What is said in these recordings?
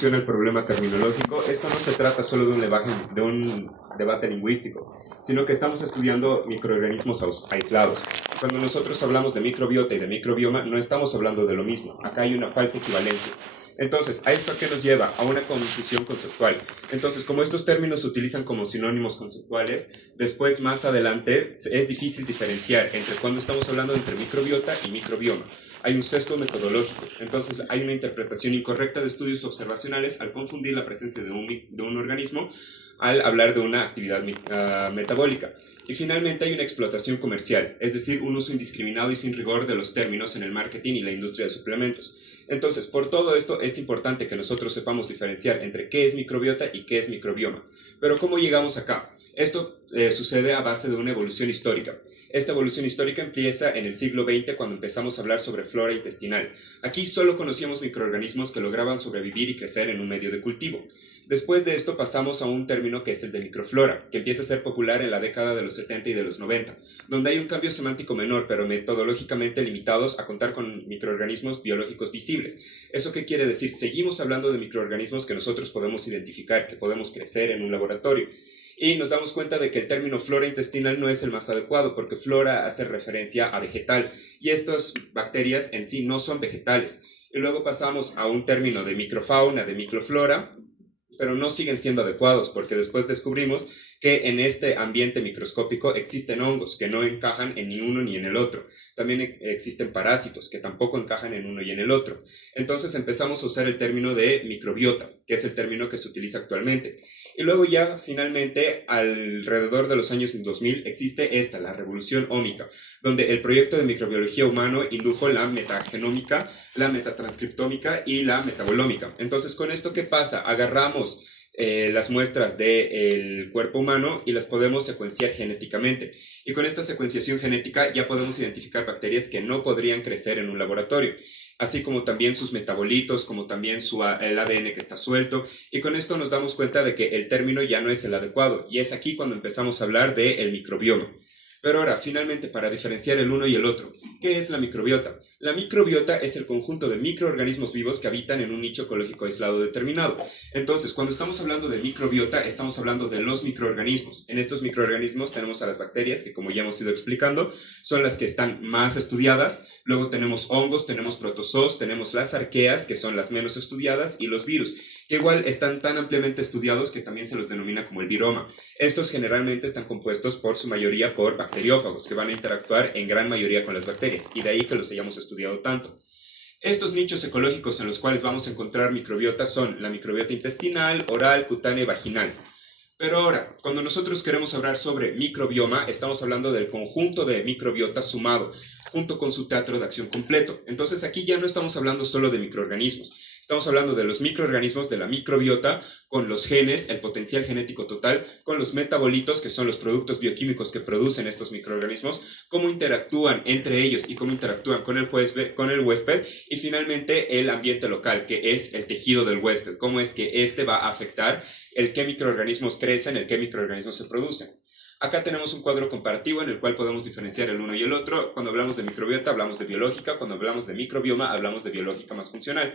solución al problema terminológico, esto no se trata solo de un debate lingüístico, sino que estamos estudiando microorganismos aislados. Cuando nosotros hablamos de microbiota y de microbioma, no estamos hablando de lo mismo. Acá hay una falsa equivalencia. Entonces, ¿a esto qué nos lleva? A una confusión conceptual. Entonces, como estos términos se utilizan como sinónimos conceptuales, después, más adelante, es difícil diferenciar entre cuando estamos hablando entre microbiota y microbioma. Hay un sesgo metodológico, entonces hay una interpretación incorrecta de estudios observacionales al confundir la presencia de un organismo al hablar de una actividad metabólica. Y finalmente hay una explotación comercial, es decir, un uso indiscriminado y sin rigor de los términos en el marketing y la industria de suplementos. Entonces, por todo esto es importante que nosotros sepamos diferenciar entre qué es microbiota y qué es microbioma. Pero ¿cómo llegamos acá? Esto sucede a base de una evolución histórica. Esta evolución histórica empieza en el siglo XX cuando empezamos a hablar sobre flora intestinal. Aquí solo conocíamos microorganismos que lograban sobrevivir y crecer en un medio de cultivo. Después de esto pasamos a un término que es el de microflora, que empieza a ser popular en la década de los 70 y de los 90, donde hay un cambio semántico menor, pero metodológicamente limitados a contar con microorganismos biológicos visibles. ¿Eso qué quiere decir? Seguimos hablando de microorganismos que nosotros podemos identificar, que podemos crecer en un laboratorio. Y nos damos cuenta de que el término flora intestinal no es el más adecuado, porque flora hace referencia a vegetal, y estas bacterias en sí no son vegetales. Y luego pasamos a un término de microfauna, de microflora, pero no siguen siendo adecuados, porque después descubrimos que en este ambiente microscópico existen hongos que no encajan en ni uno ni en el otro. También existen parásitos que tampoco encajan en uno y en el otro. Entonces empezamos a usar el término de microbiota, que es el término que se utiliza actualmente. Y luego ya finalmente, alrededor de los años 2000, existe la revolución ómica, donde el proyecto de microbiología humano indujo la metagenómica, la metatranscriptómica y la metabolómica. Entonces, ¿con esto qué pasa? Agarramos las muestras del cuerpo humano y las podemos secuenciar genéticamente. Y con esta secuenciación genética ya podemos identificar bacterias que no podrían crecer en un laboratorio, así como también sus metabolitos, como también el ADN que está suelto, y con esto nos damos cuenta de que el término ya no es el adecuado, y es aquí cuando empezamos a hablar del microbioma. Pero ahora, finalmente, para diferenciar el uno y el otro, ¿qué es la microbiota? La microbiota es el conjunto de microorganismos vivos que habitan en un nicho ecológico aislado determinado. Entonces, cuando estamos hablando de microbiota, estamos hablando de los microorganismos. En estos microorganismos tenemos a las bacterias, que como ya hemos ido explicando, son las que están más estudiadas. Luego tenemos hongos, tenemos protozoos, tenemos las arqueas, que son las menos estudiadas, y los virus, que igual están tan ampliamente estudiados que también se los denomina como el viroma. Estos generalmente están compuestos por su mayoría por bacteriófagos, que van a interactuar en gran mayoría con las bacterias, y de ahí que los hayamos estudiado tanto. Estos nichos ecológicos en los cuales vamos a encontrar microbiota son la microbiota intestinal, oral, cutánea y vaginal. Pero ahora, cuando nosotros queremos hablar sobre microbioma, estamos hablando del conjunto de microbiota sumado, junto con su teatro de acción completo. Entonces aquí ya no estamos hablando solo de microorganismos, estamos hablando de los microorganismos de la microbiota, con los genes, el potencial genético total, con los metabolitos, que son los productos bioquímicos que producen estos microorganismos, cómo interactúan entre ellos y cómo interactúan con el huésped, y finalmente el ambiente local, que es el tejido del huésped, cómo es que este va a afectar el qué microorganismos crecen, el qué microorganismos se producen. Acá tenemos un cuadro comparativo en el cual podemos diferenciar el uno y el otro. Cuando hablamos de microbiota hablamos de biológica, cuando hablamos de microbioma hablamos de biológica más funcional.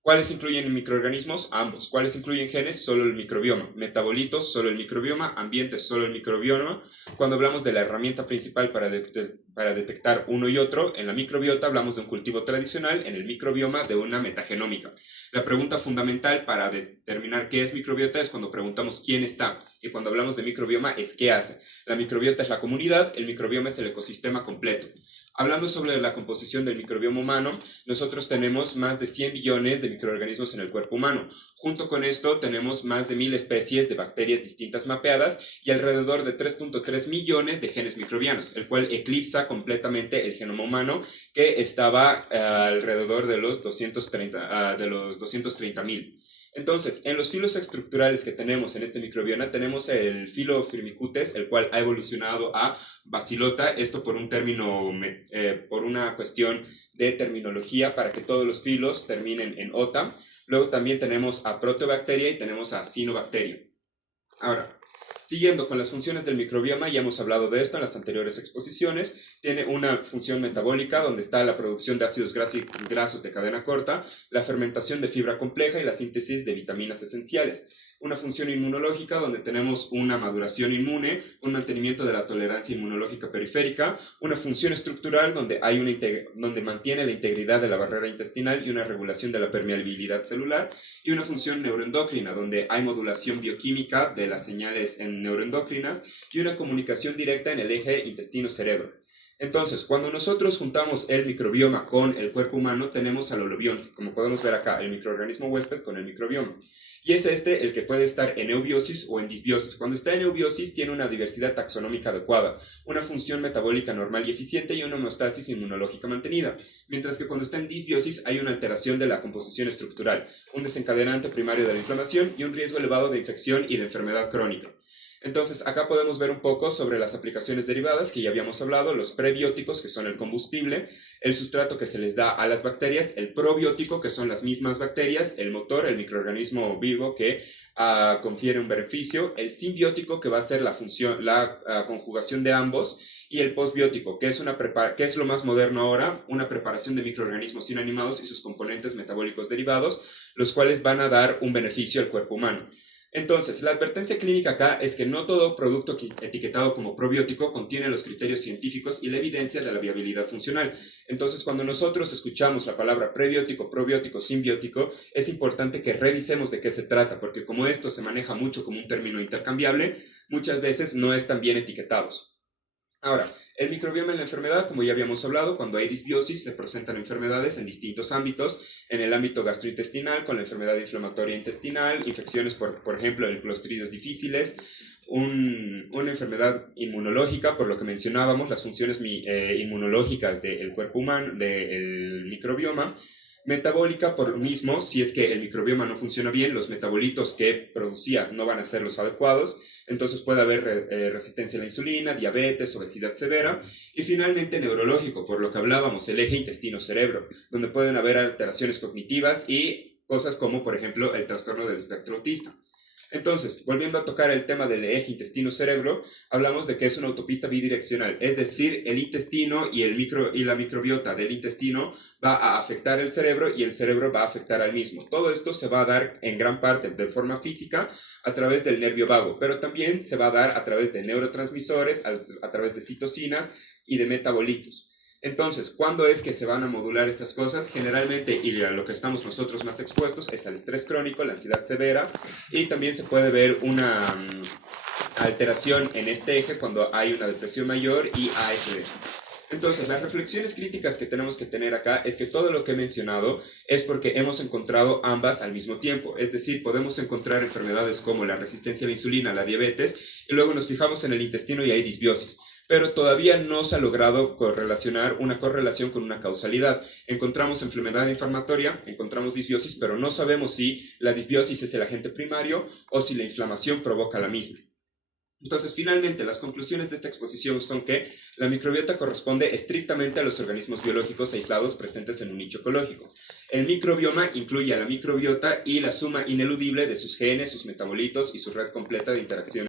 ¿Cuáles incluyen microorganismos? Ambos. ¿Cuáles incluyen genes? Solo el microbioma. Metabolitos, solo el microbioma. Ambientes, solo el microbioma. Cuando hablamos de la herramienta principal para detectar uno y otro, en la microbiota hablamos de un cultivo tradicional, en el microbioma de una metagenómica. La pregunta fundamental para determinar qué es microbiota es cuando preguntamos quién está, y cuando hablamos de microbioma es qué hace. La microbiota es la comunidad, el microbioma es el ecosistema completo. Hablando sobre la composición del microbioma humano, nosotros tenemos más de 100 billones de microorganismos en el cuerpo humano. Junto con esto tenemos más de 1000 especies de bacterias distintas mapeadas y alrededor de 3.3 millones de genes microbianos, el cual eclipsa completamente el genoma humano, que estaba alrededor de los 230.000. Entonces, en los filos estructurales que tenemos en este microbioma, tenemos el filo Firmicutes, el cual ha evolucionado a Bacillota, esto por un término, por una cuestión de terminología, para que todos los filos terminen en ota. Luego también tenemos a Proteobacteria y tenemos a Cyanobacteria. Ahora, Siguiendo con las funciones del microbioma, ya hemos hablado de esto en las anteriores exposiciones. Tiene una función metabólica donde está la producción de ácidos grasos de cadena corta, la fermentación de fibra compleja y la síntesis de vitaminas esenciales. Una función inmunológica donde tenemos una maduración inmune, un mantenimiento de la tolerancia inmunológica periférica, una función estructural donde mantiene la integridad de la barrera intestinal y una regulación de la permeabilidad celular, y una función neuroendocrina donde hay modulación bioquímica de las señales neuroendocrinas y una comunicación directa en el eje intestino-cerebro. Entonces, cuando nosotros juntamos el microbioma con el cuerpo humano, tenemos al holobionte, como podemos ver acá, el microorganismo huésped con el microbioma. Y es el que puede estar en eubiosis o en disbiosis. Cuando está en eubiosis tiene una diversidad taxonómica adecuada, una función metabólica normal y eficiente y una homeostasis inmunológica mantenida. Mientras que cuando está en disbiosis hay una alteración de la composición estructural, un desencadenante primario de la inflamación y un riesgo elevado de infección y de enfermedad crónica. Entonces, acá podemos ver un poco sobre las aplicaciones derivadas que ya habíamos hablado, los prebióticos, que son el combustible, el sustrato que se les da a las bacterias, el probiótico, que son las mismas bacterias, el motor, el microorganismo vivo que confiere un beneficio, el simbiótico, que va a ser la conjugación de ambos, y el postbiótico, que es lo más moderno ahora, una preparación de microorganismos inanimados y sus componentes metabólicos derivados, los cuales van a dar un beneficio al cuerpo humano. Entonces, la advertencia clínica acá es que no todo producto etiquetado como probiótico contiene los criterios científicos y la evidencia de la viabilidad funcional. Entonces, cuando nosotros escuchamos la palabra prebiótico, probiótico, simbiótico, es importante que revisemos de qué se trata, porque como esto se maneja mucho como un término intercambiable, muchas veces no están bien etiquetados. Ahora, el microbioma en la enfermedad, como ya habíamos hablado, cuando hay disbiosis se presentan enfermedades en distintos ámbitos, en el ámbito gastrointestinal, con la enfermedad inflamatoria intestinal, infecciones por ejemplo, el Clostridios difíciles, una enfermedad inmunológica, por lo que mencionábamos, las funciones inmunológicas del cuerpo humano, del microbioma, metabólica, por lo mismo, si es que el microbioma no funciona bien, los metabolitos que producía no van a ser los adecuados, entonces puede haber resistencia a la insulina, diabetes, obesidad severa, y finalmente neurológico, por lo que hablábamos, el eje intestino-cerebro, donde pueden haber alteraciones cognitivas y cosas como, por ejemplo, el trastorno del espectro autista. Entonces, volviendo a tocar el tema del eje intestino-cerebro, hablamos de que es una autopista bidireccional, es decir, el intestino y la microbiota del intestino va a afectar el cerebro y el cerebro va a afectar al mismo. Todo esto se va a dar en gran parte de forma física a través del nervio vago, pero también se va a dar a través de neurotransmisores, a través de citocinas y de metabolitos. Entonces, ¿cuándo es que se van a modular estas cosas? Generalmente, y a lo que estamos nosotros más expuestos, es al estrés crónico, la ansiedad severa, y también se puede ver una alteración en este eje cuando hay una depresión mayor y ASD. Entonces, las reflexiones críticas que tenemos que tener acá es que todo lo que he mencionado es porque hemos encontrado ambas al mismo tiempo. Es decir, podemos encontrar enfermedades como la resistencia a la insulina, la diabetes, y luego nos fijamos en el intestino y hay disbiosis. Pero todavía no se ha logrado correlacionar una correlación con una causalidad. Encontramos enfermedad inflamatoria, encontramos disbiosis, pero no sabemos si la disbiosis es el agente primario o si la inflamación provoca la misma. Entonces, finalmente, las conclusiones de esta exposición son que la microbiota corresponde estrictamente a los organismos biológicos aislados presentes en un nicho ecológico. El microbioma incluye a la microbiota y la suma ineludible de sus genes, sus metabolitos y su red completa de interacciones